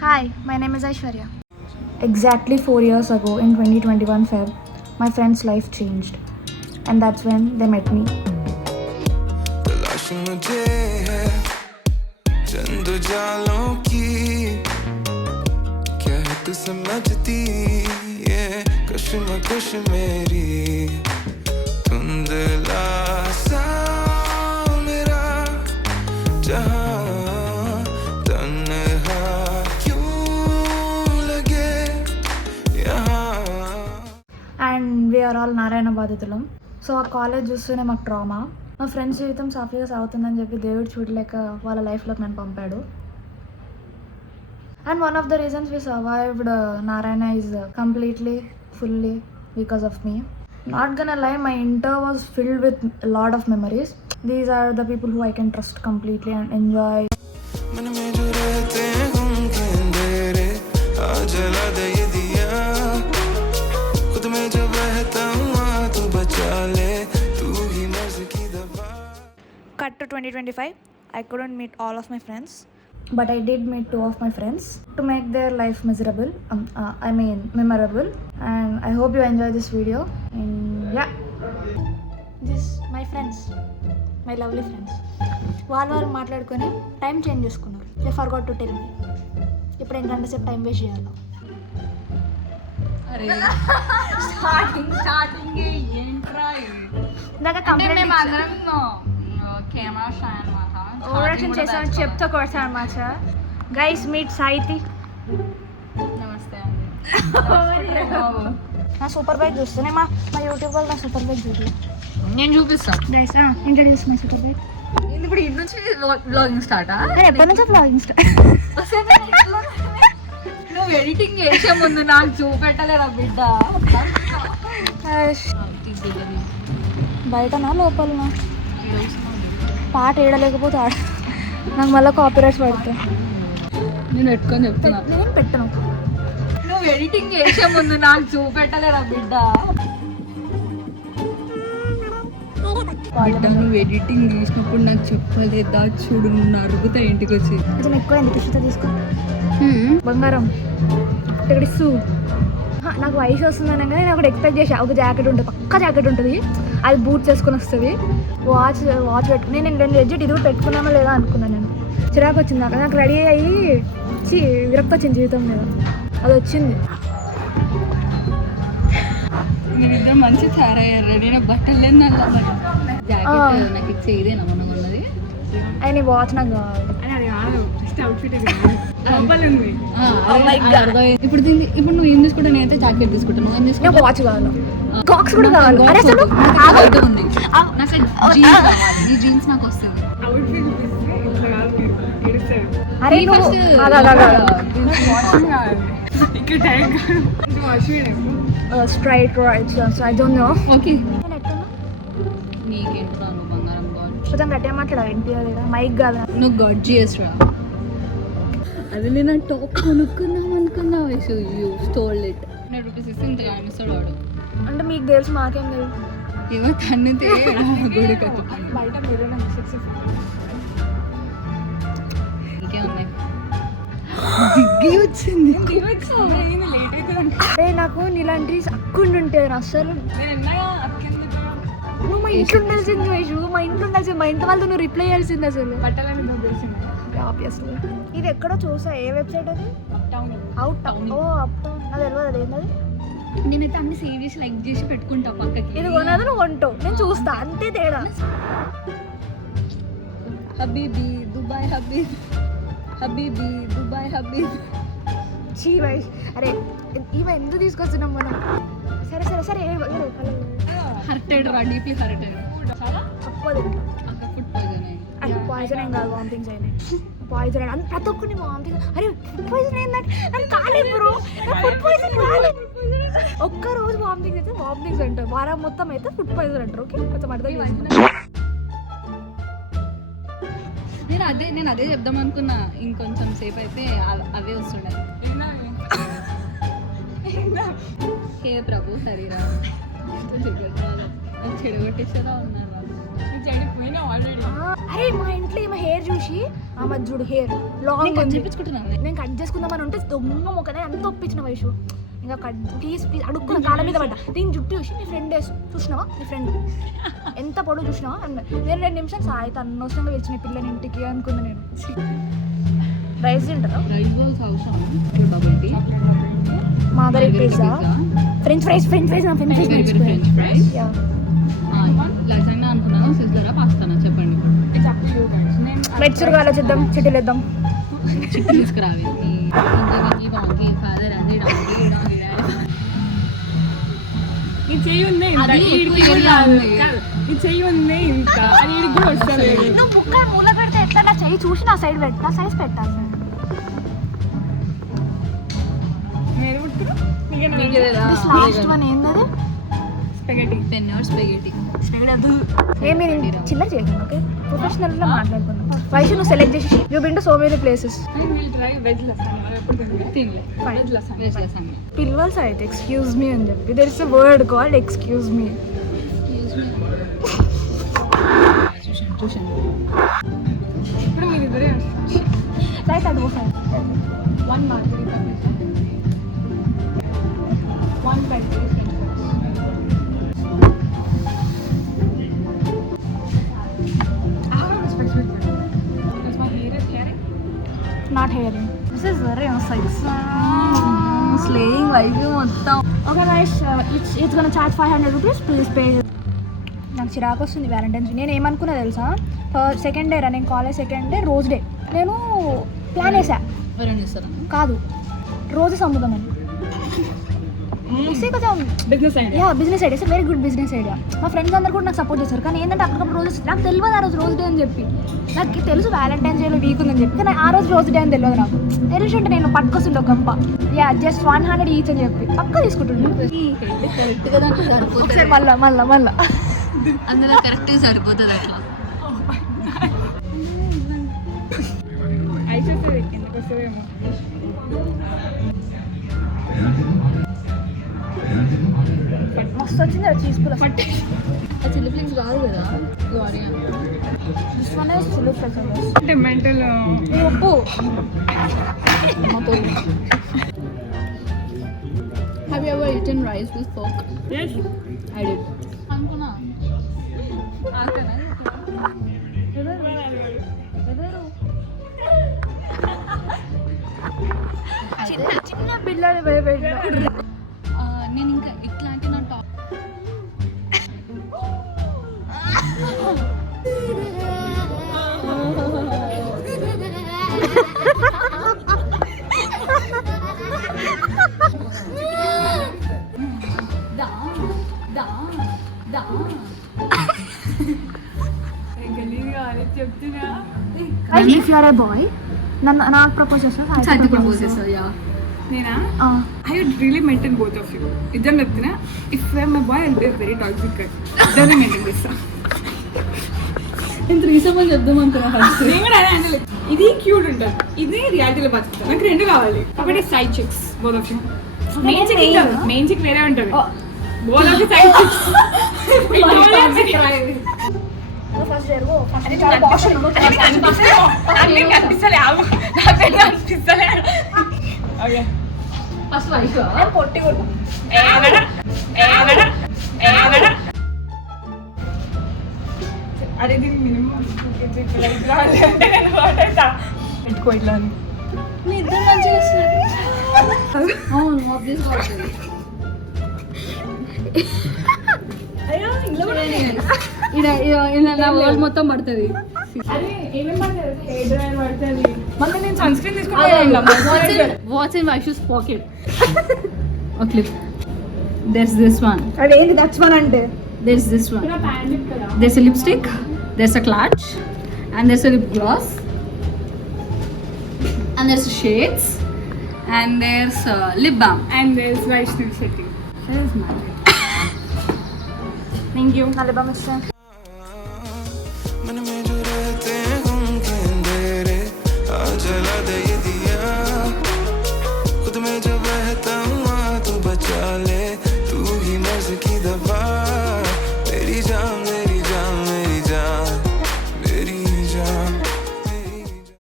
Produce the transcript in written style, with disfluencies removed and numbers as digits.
Hi, my name is Aishwarya. Exactly 4 years ago in 2021 Feb, my friend's life changed. And that's when they met me. तलाश मुझे है चंद जालों की क्या है तू समझती ये कश्मकश मेरी धुंधला सा मेरा जहां तन्हा क्यों लगे यहाँ And we are all Narayana Baditulam. So ఆ కాలేజ్ చూస్తూనే మాకు ట్రామా. మా ఫ్రెండ్స్ జీవితం సాఫీగా సాగుతుందని చెప్పి దేవుడు చూడలేక వాళ్ళ లైఫ్లోకి నన్ను పంపాడు. And one of the reasons we survived Narayana is completely fully because of me. Not gonna lie, my inter was filled with a lot of memories. These are the people who I can trust completely and enjoy. मन में जो रहते हैं हम अंधेरे आ जला दे ये दिया खुद में जो बहता हुआ तू बचा ले तू ही मर्ज की दवा. Cut to 2025. I couldn't meet all of my friends, but I did meet 2 of my friends to make their life miserable. Memorable. And I hope you enjoy this video. And yeah, this my friends, my lovely friends. వాళ్ళు మాట్లాడుకొని time change చేసుకున్నారు. They forgot to tell me. ఇప్పుడు ఏంటంటే సేపు time waste చేయాలి. అరే starting ఏంట్రా ఇందాక అంటే కంప్లైంట్ మేము అందరం కెమెరా షై అన్నమాట. ఓవరాక్షన్ చేసామని చెప్తా కొడతా అనమాట. Guys meet Sahithi. నమస్తే అండి. నా సూపర్ బైక్ చూస్తూనే మా యూట్యూబ్ వాళ్ళు నా సూపర్ బైక్ చూడలేదు. నేను చూపిస్తాను. Guys introduce my super bike. ఇప్పుడు ఇటు నుంచి బ్లాగింగ్ స్టార్టా? నేను ఎప్పటి నుంచో వ్లాగింగ్ నువ్వు ఎడిటింగ్ చేసే ముందు నాకు చూపెట్టలేదా బిడ్డ? బయటనా లోపలనా పాట ఏడలేకపోతే ఆడ నాకు మళ్ళీ కాపీరైట్స్ పడతాయి. నేను పెట్టుకొని చెప్తున్నా. నేను పెట్టను. నువ్వు ఎడిటింగ్ చేసే ముందు నాకు చూపెట్టలేదా బిడ్డ? బిడ్డ నువ్వు ఎడిటింగ్ చేసినప్పుడు నాకు చెప్పలేదా? చూడు నువ్వు అరుగుతా ఇంటికి వచ్చి. కొంచెం ఎక్కువ ఎందుకు ఇష్టం తీసుకో. బంగారం ఇక్కడ ఇస్తూ నాకు వయసు వస్తుంది అనగానే నేను ఒకటి ఎక్స్పెక్ట్ చేసా. ఒక జాకెట్ ఉంటుంది, పక్క జాకెట్ ఉంటుంది, అది బూట్ చేసుకొని వస్తుంది, వాచ్ పెట్టుకుని నేను లెజిట్ ఇది కూడా పెట్టుకున్నామా లేదా అనుకున్నాను. నేను చిరాకు వచ్చింది నాకు రెడీ అయ్యి విరక్తి వచ్చింది జీవితం మీద. అది వచ్చింది. మీరిద్దరు మంచి తయారయ్యారు. రెడీ నాకు బట్టలు లేదు. జాకెట్ నాకు ఇచ్చే ఇదేనా మనం ఉన్నది? నీ వాచ్ నాకు కావాలి. ఇప్పుడు నువ్వు ఏం తీసుకుంటావు? నేనైతే జాకెట్ తీసుకుంటాను. నువ్వు ఏం నాకు తీసుకుంటావు? వాచ్ కావాలి, కాక్స్ కూడా కావాలి. అరే అసలు బయట ఉంది. నాకు జీన్స్ కావాలి. ఈ జీన్స్ నాకు వస్తుంది. అరే straight right I don't know. Okay నేను ఎట్లా నీకేంటో నువ్వు బంగారం గాడ్. కొంచెం గట్టిగా మాట్లాడాలి. ఎన్టీఆర్ మైక్ కాదు. నువ్వు గాడ్ జిఎస్ రా. అది నేను టాప్ కొనుక్కుందాం అనుకున్నావు. You stole it. 100 రూపీస్ ఇస్తే ఇంతగా అనిపిస్తాడు వాడు. అంటే మీకు తెలుసు, మాకేం తెలుసు. ఏమో తన్నితే గుడి కట్టు. ఇంకేమున్నాయి? దిగ్గి వచ్చింది. అరే నాకు నీలాంటి అక్కుండి ఉంటుంది అసలు. నువ్వు మా ఇంట్లో ఉండాల్సింది వైషు. మా ఇంట్లో ఉండాల్సింది. మా ఇంట్లో వాళ్ళతో నువ్వు రిప్లై చేయాల్సింది అసలు. ఆబ్వియస్లీ ఇది ఎక్కడో చూసా. ఏ వెబ్సైట్ అది? Out town. ఓ అప్ టౌన్. అది తెలియదు. అది ఏంటది? నేనైతే అన్ని సేవ్ చేసి లైక్ చేసి పెట్టుకుంటా పక్కకి. ఇది కొనదు, నువ్వు కొంటావు, నేను చూస్తా, అంతే తేడా. Habibi Dubai Habib, habibi Dubai Habib. చీ వైష్. అరే ఇవి ఎందుకు తీసుకొస్తున్నాం మనం? సరే సరే సరే హర్టెడ్ రా, డీప్లీ హర్టెడ్. తప్పదు. అక్క ఫుడ్ పాయిజన్ అయింది. అది పాయిజన్ ఏం కాదు, వామిటింగ్స్ అయినాయి. పాయిజన్ అయినా ప్రతి ఒక్కరిని వామిటింగ్. అరే ఫుడ్ పాయిజన్ అయిందంటే నాకు కాలేదు బ్రో. ఫుడ్ పాయిజన్ కాలేదు. ఒక్క రోజు వామిటింగ్స్ అయితే వామిటింగ్స్ అంటారు, వారం మొత్తం అయితే ఫుడ్ పాయిజన్ అంటారు. ఓకే కొంచెం అర్థం చేసుకుంటా. నేను అదే చెప్దాం అనుకున్నా. ఇంకొంచెం సేపు అయితే అవే వస్తుండే. హే ప్రభు శరీరా చెడగొట్టేసేలా ఉన్నారు వాళ్ళు. అరే మా ఇంట్లో ఈమె హెయిర్ చూసి ఆమె చూడు హెయిర్ లాంగ్ చెప్పించుకుంటున్నాను నేను కట్ చేసుకుందామని ఉంటే దొంగ మొక్కనే అంత ఒప్పించిన వయసు ఇంకా కట్ ప్లీజ్ అడుక్కున్న కాళ్ళ మీద పడ్డా దీని జుట్టు చూసి నీ ఫ్రెండ్ చూసినావా నీ ఫ్రెండ్ ఎంత పొడవు చూసినావా నేను 2 నిమిషాలు సాయిత అనవసరంగా పిలిచిన పిల్లని ఇంటికి అనుకున్నా నేను రైస్ తింటారా రైస్ బాల్స్ అవసరం బబుల్ టీ మాదరి పిజ్జా ఫ్రెంచ్ ఫ్రైస్ నా ఫ్రెంచ్ ఫ్రైస్ యా లసాగ్నా అనుకున్నాను సిజ్లరా పాస్తానా చెప్పండి రెడ్ సుర్గా ఆలోచిద్దాం చిట్టులు ఇద్దాం చికెన్ తీసుకురావి గంజి వాంగి ఫాదర్ అది నీ చెయ్యి ఉంది ఇంత ఈడికి కూడా రాదు. కాదు, నీ చెయ్యి ఉంది ఇంత అది ఈడికి కూడా వస్తలేదు. నువ్వు బుక్క మూల పెడితే ఎట్లా నా చెయ్యి చూసి నా సైడ్ పెట్టా సైజ్ పెట్టాలి మీరు పుట్టురు లాస్ట్ వన్ ఏంటది స్పెగటీ స్పెగేటీ ఏమి చిల్లర చేయకుండా ఓకే ప్రొఫెషనల్గా మాట్లాడుకుందాం వైషు నువ్వు సెలెక్ట్ చేసి you been to so many places will try veg lasagna ఎప్పుడు తినలే వెజ్ లసాగ్నా పిల్లల్స్ అయితే ఎక్స్క్యూజ్ మీ అని చెప్పి there is a word called excuse me చూసాను ఇప్పుడు మీరు ఇద్దరే రైట్ అది okay 1 margarita pizza 1 pepper not hearing this is very size slaying wife మొత్తం okay nice it's gonna charge 500 rupees please pay నాకు చిరాకు వస్తుంది వ్యాలంటైన్స్ నేను ఏమనుకున్నా తెలుసా సెకండ్ డే రా నేను college second day rose day నేను ప్లాన్ వేసా ఎవరైనా చేస్తారా కాదు రోజెస్ అమ్ముదామని కొంచెం business idea yeah business idea it's very good business idea మా ఫ్రెండ్స్ అందరు కూడా నాకు సపోర్ట్ చేశారు కానీ ఏంటంటే అప్పటికప్పుడు రోజెస్ నాకు తెలియదు ఆ రోజు డే అని చెప్పి నాకు తెలుసు వ్యాలంటైన్స్ డేలో వీక్ ఉందని చెప్పి కానీ ఆ రోజు రోజు డే అని తెలియదు నాకు తెలిసి ఉంటే నేను పట్టుకొస్తుండే ఒక గంప యా జస్ట్ 100 ఈచ్ అని చెప్పి పక్క తీసుకుంటుండే కరెక్ట్గా దాంట్లో సరిపోతుంది ఒకసారి మళ్ళా అందులో కరెక్ట్గా సరిపోతుంది అట్లా ఐస్ వస్తుంది కిందకి వస్తుందేమో మస్తు వచ్చింది చీజ్ పుల్ల పట్టి చిల్లీ ఫ్లేక్స్ కాదు కదా Gloria this one is chilli flakes అంటే మెంటల్ నీ ఉప్పు have you ever eaten rice with fork yes I did అనుకున్నా చిన్న పిల్లలు భయపెట్టిన నేను ఇంకా ఇట్లాంటి నా టాప్ గలీజ్ కావాలి చెప్తున్నా if you are a boy నాకు ప్రపోజ్ సర్ది ప్రపోజ్ చేస్తా యా నేనా I would really maintain both of you ఇద్దరు చెప్తున్నా if I my boy I be very toxic ఇద్దరిని మెయింటైన్ చేస్తా నేను 3 అని చెప్దాం అనుకున్నా ఫస్ట్ నేను కూడా అదే అంటే ఇది క్యూట్ ఉంటుంది ఇది రియాలిటీలో బతుకుతా నాకు 2 కావాలి ఒకటి side chicks both of you main chick వేరే ఉంటుంది both of side chicks first జరుగు కనిపిస్తలే ఆగు నాకైతే కనిపిస్తలే ఓకే ఫస్ట్ వైఫ్ పొట్టి కొట్టు అదే దీనికి మినిమం పెట్టుకో ఇట్లా అని మీ ఇద్దరు మంచిగా వస్తున్నారు అవును ఆబ్వియస్గా వస్తుంది అయ్యో ఇంట్లో కూడా ఇలా నా వరల్డ్ మొత్తం పడుతుంది అరే ఏమేమి పడుతుంది హెయిర్ డ్రైయర్ పడుతుంది మళ్ళీ నేను సన్ స్క్రీన్ తీసుకుంటా what's in wife's pocket oh clip there's this one అదేంటి దట్స్ వన్ అంటే there's this one ప్యాంట్ కదా there's a lipstick there's a clutch and there's a lip gloss and there's shades and there's lip balm and there's Vaishnavi setting. there's my Thank you. నల్లబా mister मन में जो रहते हम खेंदे रे आ जला